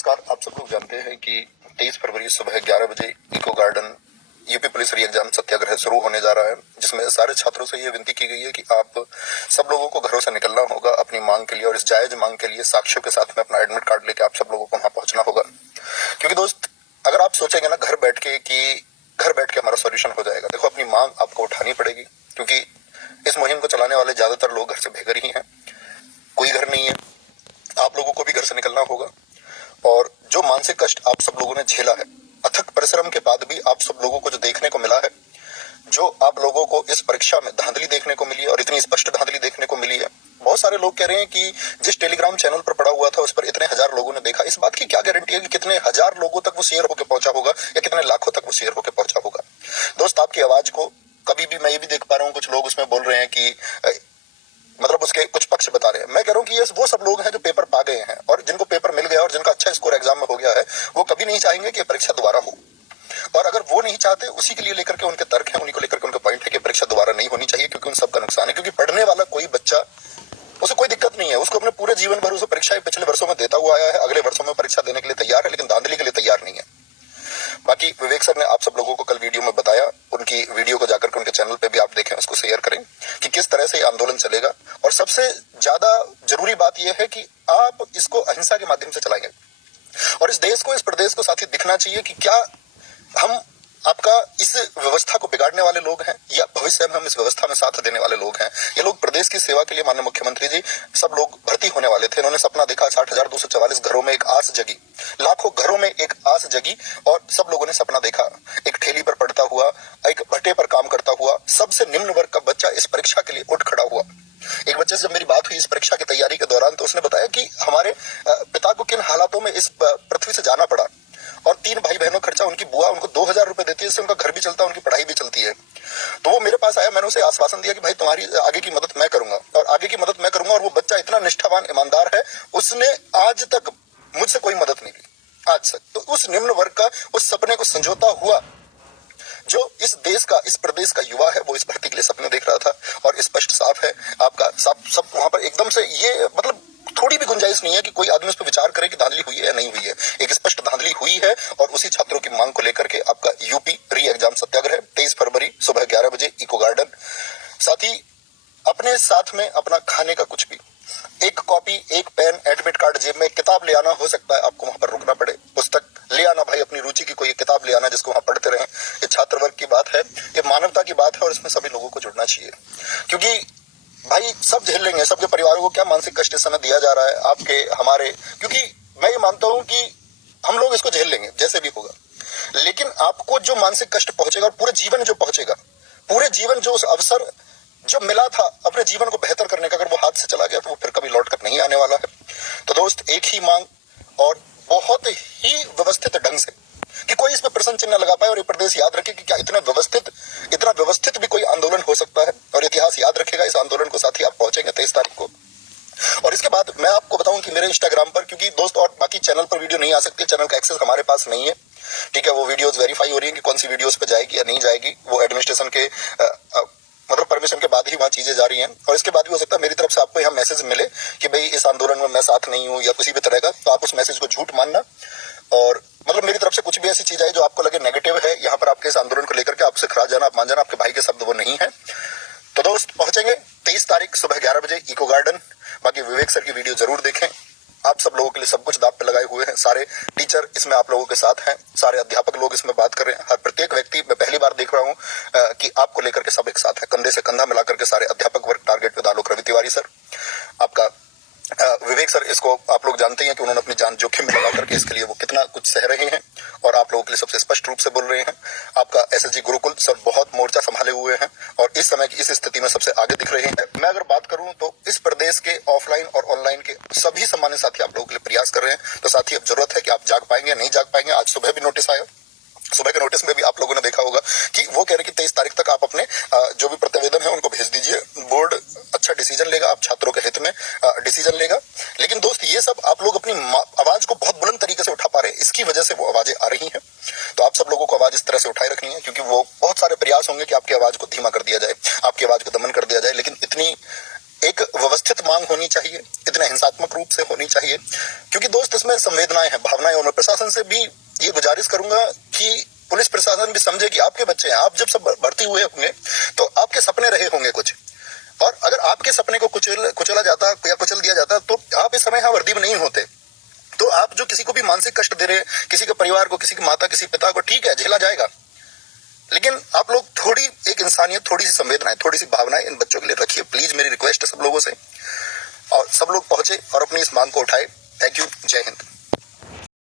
नमस्कार। आप सब लोग जानते हैं कि 23 फरवरी सुबह 11 बजे Eco Garden UP police re exam satyagraha शुरू होने जा रहा है, जिसमें सारे छात्रों से ये विनती की गई है कि आप सब लोगों को घरों से निकलना होगा अपनी मांग के लिए, और इस जायज मांग के लिए साक्ष्यों के साथ में अपना एडमिट कार्ड लेके आप सब लोगों को वहां पहुंचना होगा। क्योंकि दोस्त, अगर आप सोचेंगे ना घर बैठ के हमारा सॉल्यूशन हो जाएगा, देखो अपनी मांग आपको उठानी पड़ेगी, क्योंकि इस मुहिम को चलाने वाले ज्यादातर लोग घर से बेघर ही हैं, कोई घर नहीं है। आप लोगों को भी घर से निकलना होगा, और जो मानसिक कष्ट आप सब लोगों ने झेला है, अथक परिश्रम के बाद भी आप सब लोगों को जो देखने को मिला है, जो आप लोगों को इस परीक्षा में धांधली देखने को मिली है, और इतनी स्पष्ट धांधली देखने को मिली है। बहुत सारे लोग कह रहे हैं कि जिस टेलीग्राम चैनल पर पड़ा हुआ था उस पर इतने हजार लोगों ने देखा। इस बात की क्या गारंटी है कि कितने हजार लोगों तक वो शेयर होकर पहुंचा होगा, या कितने लाखों तक वो शेयर होकर पहुंचा होगा। दोस्त, आपकी आवाज को कभी भी, मैं ये भी देख पा रहा हूँ कुछ लोग उसमें बोल रहे हैं कि मतलब उसके कुछ पक्ष बता रहे हैं। मैं कह रहा हूँ कि ये वो सब लोग हैं जो पेपर पा गए हैं, और जिनको पेपर मिल गया और जिनका अच्छा स्कोर एग्जाम में हो गया है, वो कभी नहीं चाहेंगे कि परीक्षा दोबारा हो। और अगर वो नहीं चाहते, उसी के लिए लेकर के उनके तर्क हैं, उन्हीं को लेकर के उनका पॉइंट है कि परीक्षा दोबारा नहीं होनी चाहिए, क्योंकि उन सबका नुकसान है। क्योंकि पढ़ने वाला कोई बच्चा, उसे कोई दिक्कत नहीं है, उसको अपने पूरे जीवन भर उसे परीक्षाएं पिछले वर्षों में देता हुआ आया है, अगले वर्षों में परीक्षा देने के लिए तैयार है, लेकिन धांधली के लिए तैयार नहीं है। बाकी विवेक सर ने आप सब लोगों को कल वीडियो में बताया, उनकी वीडियो को जाकर के उनके चैनल पे भी आप देखें, उसको शेयर करें कि किस तरह से ये आंदोलन चलेगा। और सबसे ज्यादा जरूरी बात यह है कि आप इसको अहिंसा के माध्यम से चलाएंगे, और इस देश को, इस प्रदेश को साथी दिखना चाहिए कि क्या हम आपका इस व्यवस्था को बिगाड़ने वाले लोग हैं, या भविष्य में हम इस व्यवस्था में साथ देने वाले लोग हैं। ये लोग प्रदेश की सेवा के लिए, माननीय मुख्यमंत्री जी, सब लोग भर्ती होने वाले थे। इन्होंने सपना देखा, 60,244 घरों में एक आस जगी, लाखों घरों में एक आस जगी, और सब लोगों ने सपना देखा। एक ठेली पर पढ़ता हुआ, एक भट्टे पर काम करता हुआ, सबसे निम्न वर्ग का बच्चा इस परीक्षा के लिए उठ खड़ा हुआ। एक बच्चे से जब मेरी बात हुई इस परीक्षा की तैयारी के दौरान, तो उसने बताया कि हमारे पिता को किन हालातों में इस पृथ्वी से जाना पड़ा, और 3 भाई बहनों खर्चा, उनकी बुआ उनको 2,000 रुपए देती है, इससे उनका घर भी चलता है, उनकी पढ़ाई भी चलती है। तो वो मेरे पास आया, मैंने उसे आश्वासन दिया कि भाई तुम्हारी आगे की मदद मैं करूंगा, और आगे की मदद मैं करूंगा। और वो बच्चा इतना निष्ठावान, ईमानदार है, उसने आज तक मुझसे कोई मदद नहीं ली, आज तक। तो उस निम्न वर्ग का, उस सपने को संजोता हुआ जो इस देश का, इस प्रदेश का युवा है, वो इस भर्ती के लिए सपने देख रहा था। और स्पष्ट साफ है आपका, सब वहां पर एकदम से, ये मतलब थोड़ी भी गुंजाइश नहीं है कि कोई आदमी उस पर विचार करे कि धांधली हुई है या नहीं हुई है। एक स्पष्ट धांधली हुई है, और उसी छात्रों की मांग को लेकर के आपका यूपी री एग्जाम सत्याग्रह 23 फरवरी सुबह 11 बजे इको गार्डन। साथ ही अपने साथ में अपना खाने का कुछ भी, एक कॉपी, एक पेन, एडमिट कार्ड जेब में, किताब ले आना, हो सकता है आपको वहां पर रुकना पड़े, पुस्तक ले आना भाई, अपनी रुचि की कोई किताब ले आना जिसको वहां पढ़ते रहें। ये छात्र वर्ग की बात है, ये मानवता की बात है, और इसमें सभी लोगों को जुड़ना चाहिए। क्योंकि भाई सब झेल लेंगे, सबके परिवारों को क्या मानसिक कष्ट इस समय दिया जा रहा है, आपके, हमारे, क्योंकि मैं ये मानता हूं कि हम लोग इसको झेल लेंगे जैसे भी होगा, लेकिन आपको जो मानसिक कष्ट पहुंचेगा, और पूरे जीवन जो पहुंचेगा, पूरे जीवन जो उस अवसर जो मिला था अपने जीवन को बेहतर करने का, अगर वो हाथ से चला गया तो वो फिर कभी लौट कर नहीं आने वाला है। तो दोस्त, एक ही मांग, और बहुत ही व्यवस्थित ढंग से, कि कोई इस पर प्रश्न चिन्ह लगा पाए। और ये प्रदेश याद रखे कि क्या इतना व्यवस्थित भी कोई आंदोलन हो सकता है, और इतिहास याद रखेगा इस आंदोलन को। साथ ही आप पहुंचेंगे 23 तारीख को। और इसके बाद मैं आपको बताऊं कि मेरे इंस्टाग्राम पर, क्योंकि दोस्त और बाकी चैनल पर वीडियो नहीं आ सकती, चैनल का एक्सेस हमारे पास नहीं है, ठीक है। वो वीडियोस वेरीफाई हो रही है कि कौन सी वीडियोस पे जाएगी या नहीं जाएगी, वो एडमिनिस्ट्रेशन के मतलब परमिशन के बाद ही वहां चीजें जा रही हैं। और इसके बाद भी हो सकता है मेरी तरफ से आपको यहाँ मैसेज मिले कि भाई इस आंदोलन में मैं साथ नहीं हूँ, या किसी भी तरह का, तो आप उस मैसेज को झूठ मानना। और मतलब मेरी तरफ से कुछ भी ऐसी चीज आई जो आपको लगे नेगेटिव है यहाँ पर आपके इस आंदोलन को लेकर के, आपसे खरा जाना, आप मान जाना, आपके भाई के शब्द वो नहीं है। तो दोस्त, पहुंचेंगे 23 तारीख सुबह 11 बजे इको गार्डन। बाकी विवेक सर की वीडियो जरूर देखें। आप सब लोगों के लिए सब कुछ दांव पे लगाए हुए हैं, सारे टीचर इसमें आप लोगों के साथ हैं, सारे अध्यापक लोग इसमें बात कर रहे हैं। हर प्रत्येक व्यक्ति, मैं पहली बार देख रहा हूँ कि आपको लेकर के सब एक साथ है, कंधे से कंधा मिलाकर के सारे अध्यापक वर्ग। Target with Alok Ravi Tiwari sir, आपका विवेक सर, इसको आप लोग जानते हैं कि उन्होंने अपनी जान जोखिम में लगा करके इसके लिए वो कितना कुछ सह रहे हैं, और आप लोगों के लिए सबसे स्पष्ट रूप से बोल रहे हैं। आपका एसएसजी गुरुकुल सर बहुत मोर्चा संभाले हुए हैं, और इस समय की इस स्थिति में सबसे आगे दिख रहे हैं। मैं अगर बात करूं तो इस प्रदेश के ऑफलाइन और ऑनलाइन के सभी सम्मानित साथी आप लोगों के लिए प्रयास कर रहे हैं। तो साथी, अब जरूरत है कि आप जाग पाएंगे या नहीं जाग पाएंगे। आज सुबह भी नोटिस आया, सुबह के नोटिस में भी आप लोगों ने देखा होगा कि वो कह रहे कि 23 तारीख तक आप अपने जो भी प्रतिवेदन है उनको भेज दीजिए, बोर्ड अच्छा डिसीजन लेगा, आप छात्रों के हित में डिसीजन लेगा। लेकिन दोस्त, ये सब आप लोग अपनी आवाज को बहुत बुलंद तरीके से उठा पा रहे हैं, इसकी वजह से वो आवाजें आ रही हैं। तो आप सब लोगों को आवाज इस तरह से उठाए रखनी है, क्योंकि वो बहुत सारे प्रयास होंगे कि आपकी आवाज को धीमा कर दिया जाए, आपकी आवाज को दमन कर दिया जाए, लेकिन इतनी एक व्यवस्थित मांग होनी चाहिए, इतने हिंसात्मक रूप से होनी चाहिए, क्योंकि दोस्त इसमें संवेदनाएं हैं। भावनाएं, और मैं प्रशासन से भी ये गुजारिश करूंगा कि पुलिस प्रशासन भी समझे कि आपके बच्चे हैं, आप जब सब भर्ती हुए होंगे तो आपके सपने रहे होंगे कुछ, और अगर आपके सपने को कुचला जाता या कुचल दिया जाता तो आप इस समय यहाँ वर्दी में नहीं होते। तो आप जो किसी को भी मानसिक कष्ट दे रहे, किसी के परिवार को, किसी की माता, किसी पिता को, ठीक है, झेला जाएगा, लेकिन आप लोग थोड़ी एक इंसानियत, थोड़ी सी संवेदनाएं, थोड़ी सी भावनाएं इन बच्चों के लिए रखिए, प्लीज। मेरी रिक्वेस्ट है सब लोगों से, और सब लोग पहुंचे और अपनी इस मांग को उठाए।